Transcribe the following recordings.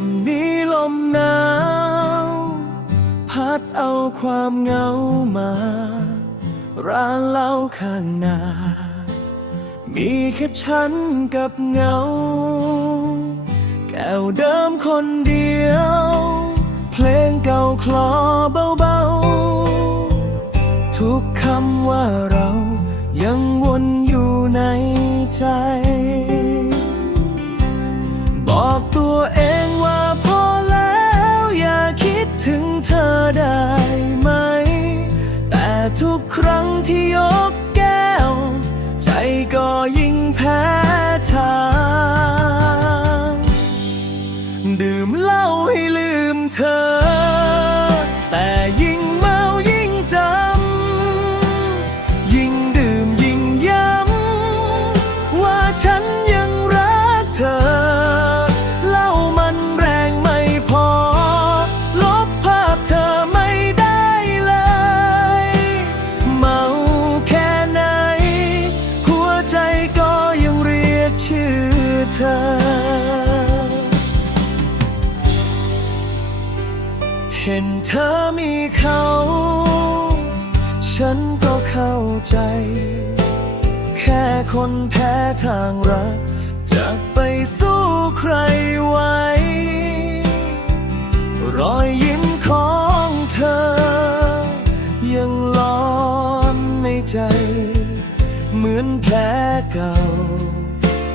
ำมีลมหนาว พัดเอาความเหงามา ร้านเหล้าข้างนา มีแค่ฉันกับเหงา แก้วเดิมคนเดียว เพลงเก่าคลอเบาๆ ทุกคำว่าเรายังวนอยู่ในใจ ฉันยังรักเธอ เล้ามันแรงไม่พอ ลบภาพเธอไม่ได้เลย เมาแค่ไหน หัวใจก็ยังเรียกชื่อเธอ เห็นเธอมีเขา ฉันก็เข้าใจ แค่คนแพ้ทางรักจะไปสู้ใครไหวรอยยิ้มของเธอ ยังล้อนในใจ เหมือนแผลเก่า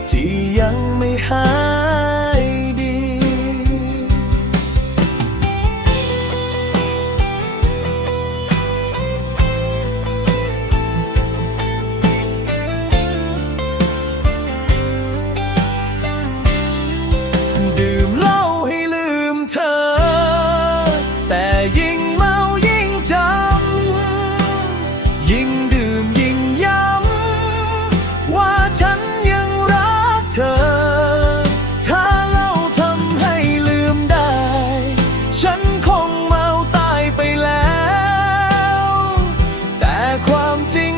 ที่ยังไม่หาย ยิ่งเมายิ่งจำยิ่งดื่มยิ่งย้ำว่าฉันยังรักเธอ ถ้าเหล้าทำให้ลืมได้ ฉันคงเมาตายไปแล้ว แต่ความจริง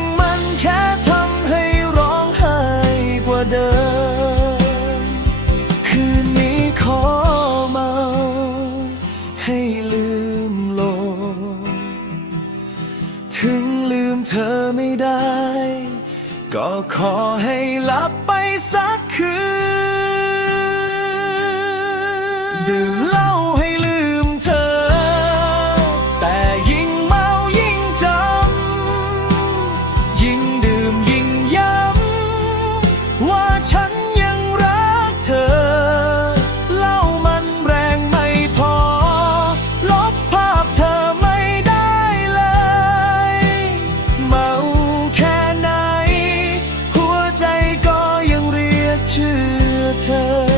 มเธอไม่ได้ ก็ขอให้หลับไปสักคืนดื่ม 他。